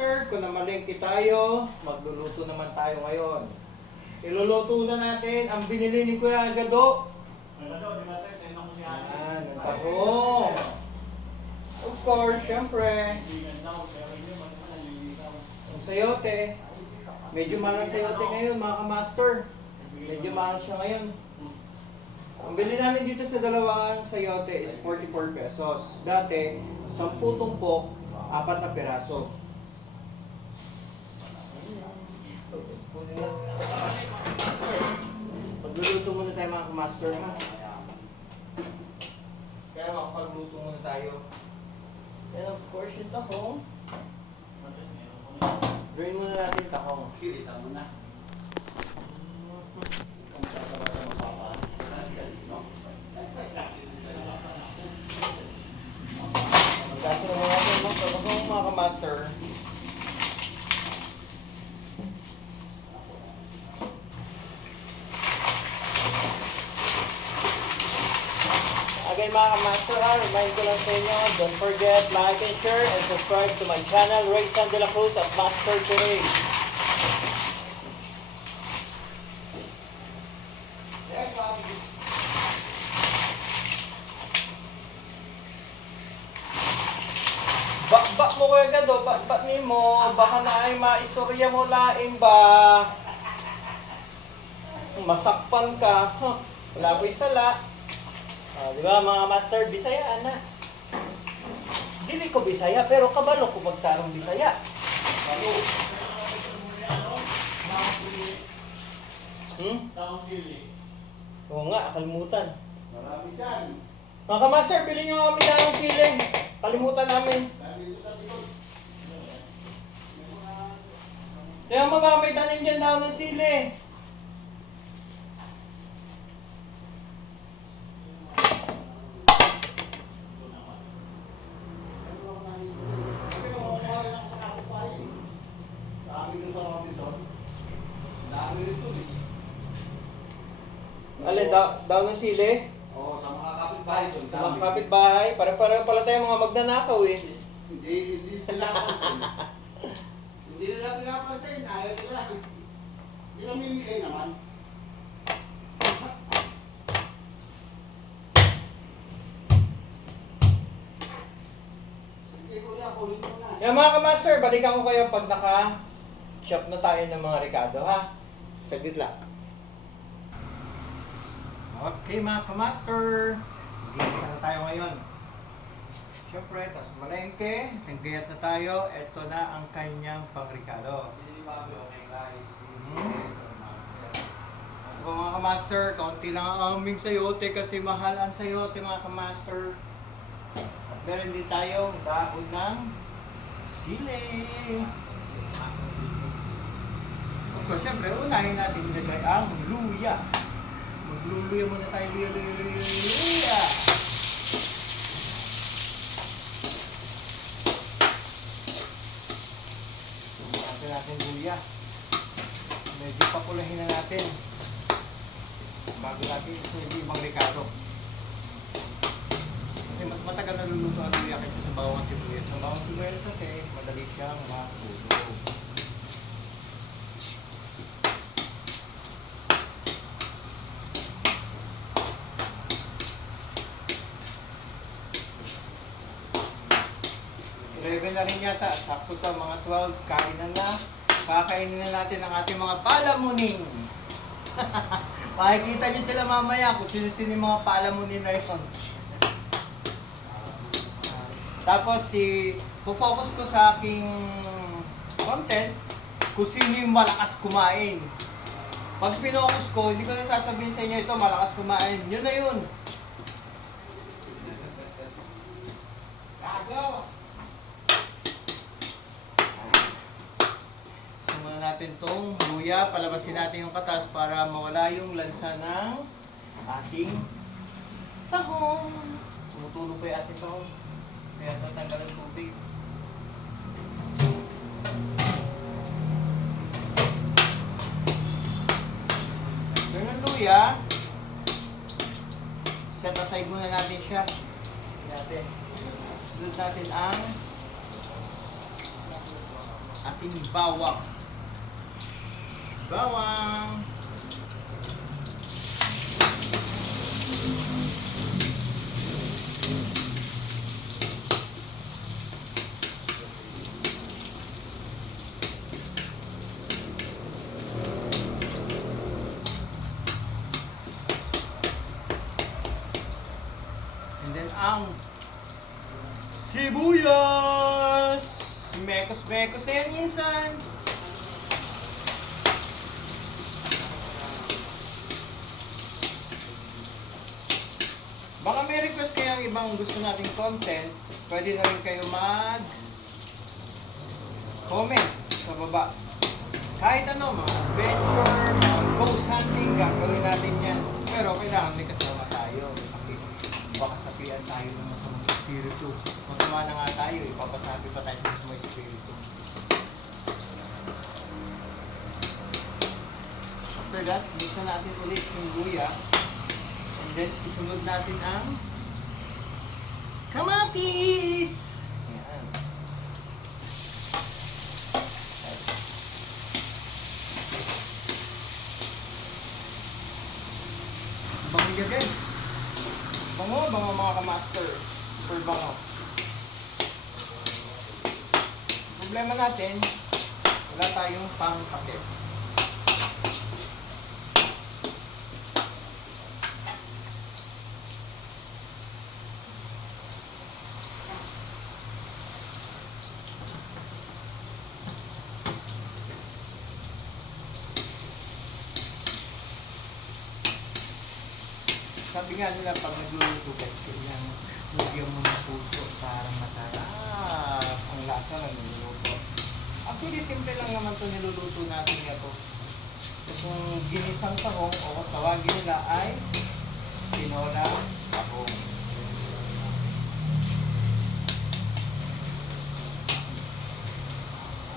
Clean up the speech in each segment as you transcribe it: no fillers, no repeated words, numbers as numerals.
master, kung namalengke tayo, magluluto naman tayo ngayon. Iluluto na natin ang binili ni Kuya Gado. Yan, ang tahong. Of course, syempre. Ang sayote. Medyo mahal ang sayote ngayon, mga ka-master. Medyo mahal siya ngayon. Ang bili namin dito sa dalawang sayote is 44 pesos. Dati, 10 tumpok, 4 na piraso. Magluluto muna tayo mga ka-master, ha? Kaya makapagluto muna tayo. And of course, yung tahong. Drain muna natin yung tahong. Sirita mo na. Kung sasabasa mo papa. Magkaso na natin mga ka-master. Again mga ka-master, remind ko lang sa inyo, don't forget, like and share and subscribe to my channel, Raysan de la Cruz at Master Cherry. Bak mo Kuya Gado, bak ni mo, baka na ay maisorya mo laing ba? Masakpan ka, wala ko'y sala. Di ba mga master, Bisaya na. Dili ko Bisaya, pero kabalo ko magtarong Bisaya. Taong sili. Oo nga, kalimutan. Marami dyan. Mga ka-master, bilhin nyo kami ng siling. Kalimutan namin. Dito sa likod. Kaya mama, may tanim dyan daw ng sili. Kasi kung kukuha rin ako sa kapupay. Sa amin doon sa Robinson. Dami rito eh. Alin, daw ng sili? Oo, sa mga kapitbahay doon. Sa mga kapitbahay, para pala tayo mga magnanakaw eh. Hindi pinapansin. Hindi nila pinapansin. Ayaw nila. Hindi namimigay naman. Sige kuya, kunin mo na. Yan mga ka-master, balikan ko kayo pag naka-shop na tayo ng mga Ricardo, ha? Saglit lang. Okay mga ka-master, gisa na tayo ngayon. Siyempre, tas malengke, nanggayat na tayo, eto na ang kanyang pang-Ricardo. Sige Bobby, okay guys. Ito po mga ka-master, kaunti lang ang aming sayote kasi mahal ang sayote mga ka-master. At meron din tayong dahon ng sili. Of course, siyempre, unahin natin ilagay ang luya. Magluluya muna tayo, luya. Sumakan natin luya. Medyo papulahin na natin bago natin ito yung ibang Ricardo. Kasi mas matagal na luluto ang luya kaysa sa bawang sibuyas. Sa bawang sibuyas kasi madali siyang mahulog. Eleven na rin yata. Sakto to mga 12. Kain na. Kakainin na natin ang ating mga palamunin. Makikita nyo sila mamaya kung sino-sino yung mga palamunin na yun. Tapos focus ko sa aking content kung sino yung malakas kumain. Pag pinokus ko, hindi ko na sasabihin sa inyo ito malakas kumain. Yun na yun. Sumunod natin tong luya. Palabasin natin yung katas para mawala yung lansa ng ating tahong. Tumutulo pa yung ating tahong. Kaya tatanggal ang tubig. Ganun luya. Set aside muna natin siya. Sunod natin ang ating bawang. Bawang. And then ang sibuyas. Mekos-mekos na yan minsan. Baka may request kayong ibang gusto nating content, pwede na rin kayo comment sa baba. Kahit ano, mga adventure, mga ghost hunting, gagawin natin yan. Pero kailangan may kasama tayo. Kasi baka sapian tayo ng masamang espiritu. Masama na nga tayo, ipapasabi pa tayo sa masamang espiritu. After that, mix na natin ulit yung luya. And then, isunod natin ang kamatis! Ayan. Bango niya guys. Bango mga kamaster. Super bango. Problema natin, wala tayong pang-takip. Sabi nga nila pag nagluluto guys, kailangan lagyan mo ng puso para masarap ang lasa ng niluluto. Actually, simple lang naman ito niluluto natin ito. So, kung ginisang tahong o tawagin nila ay tinola tahong.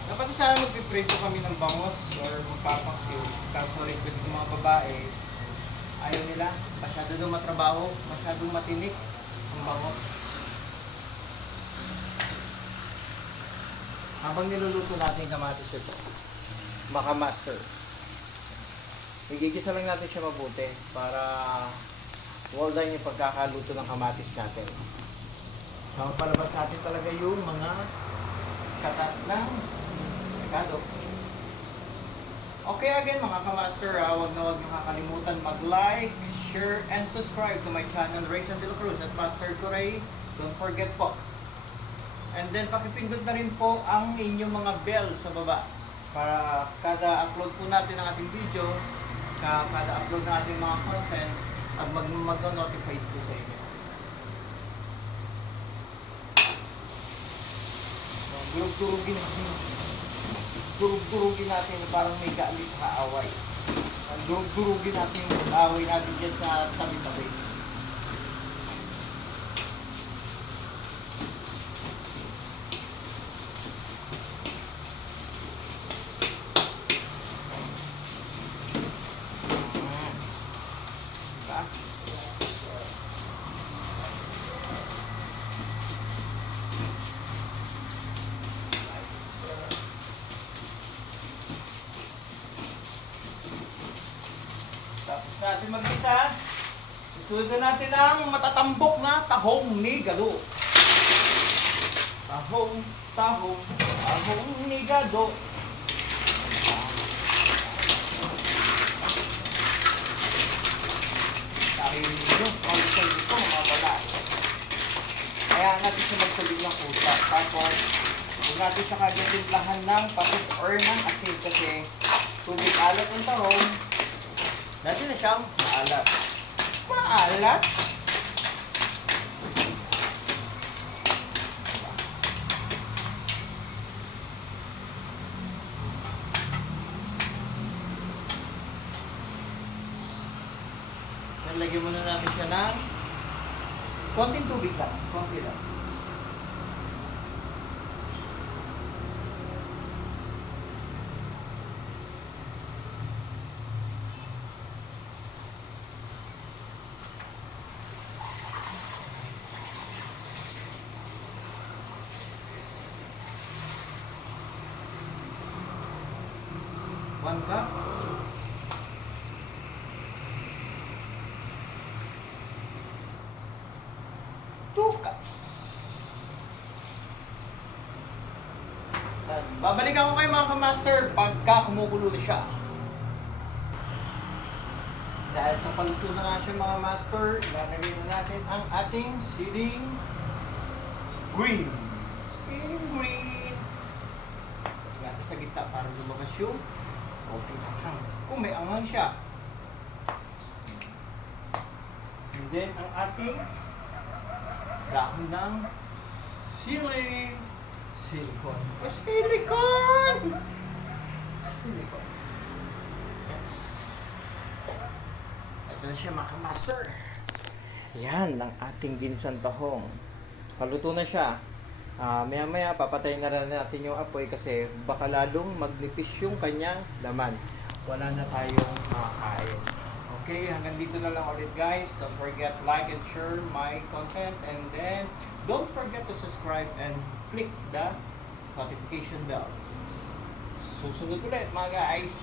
Dapat sana magpiprito kami ng bangos or magpapaksiw. Kaso request ng mga babae, ayaw nila, masyado daw matrabaho, masyadong matinik ang bangos. Habang niluluto natin kamatis ito, makamaster, igigisa lang natin siya mabuti para well done yung pagkakaluto ng kamatis natin. So, palabas natin talaga yung mga katas ng rekado. Okay, again mga kamaster, huwag na huwag niyo kakalimutan mag-like, share, and subscribe to my channel, Rayson De La Cruz at Pastor Corey. Don't forget po. And then pakipindot na rin po ang inyong mga bell sa baba para kada upload po natin ng ating video, kada upload ng ating mga content, at mag-notify po sa inyo. So, durug-durugin natin na parang may galit kaaway. Durug-durugin natin yung away natin dyan sa tabi-tabi. Tapos natin mag-isa, susunod na natin ang matatambok na tahong ni gado. Tahong ni gado. Dahil yung kausay ito mga babae. Kaya natin siya magtubig ng kusa. Tapos, huwag natin siya kagatimplahan ng patis or ng asin kasi tubig alat ng tahong. Dati na siyang maalat. Maalat? Nalagyan muna natin siya ng konting tubig lang. Konti lang. 1 cup. Two cups. Babalikan ko kayo mga kamaster pagka kumukulo na siya. Dahil sa paluto na nga siya mga master, ilalagay na natin ang ating siling green. Siling green. Natin sa gitna para lumabas yung konting anghang. Kung may anghang siya. And then ang ating dahon ng siling. Silicone. Oh, silicone! Silicone. Yes. Ito na siya mga master. Yan ang ating ginisang tahong. Paluto na siya. Maya-maya papatayin na rin natin yung apoy kasi baka lalong magnipis yung kanyang laman. Wala na tayong makakain. Okay, hanggang dito na lang ulit guys. Don't forget like and share my content and then don't forget to subscribe and click the notification bell. Susunod ulit mga guys.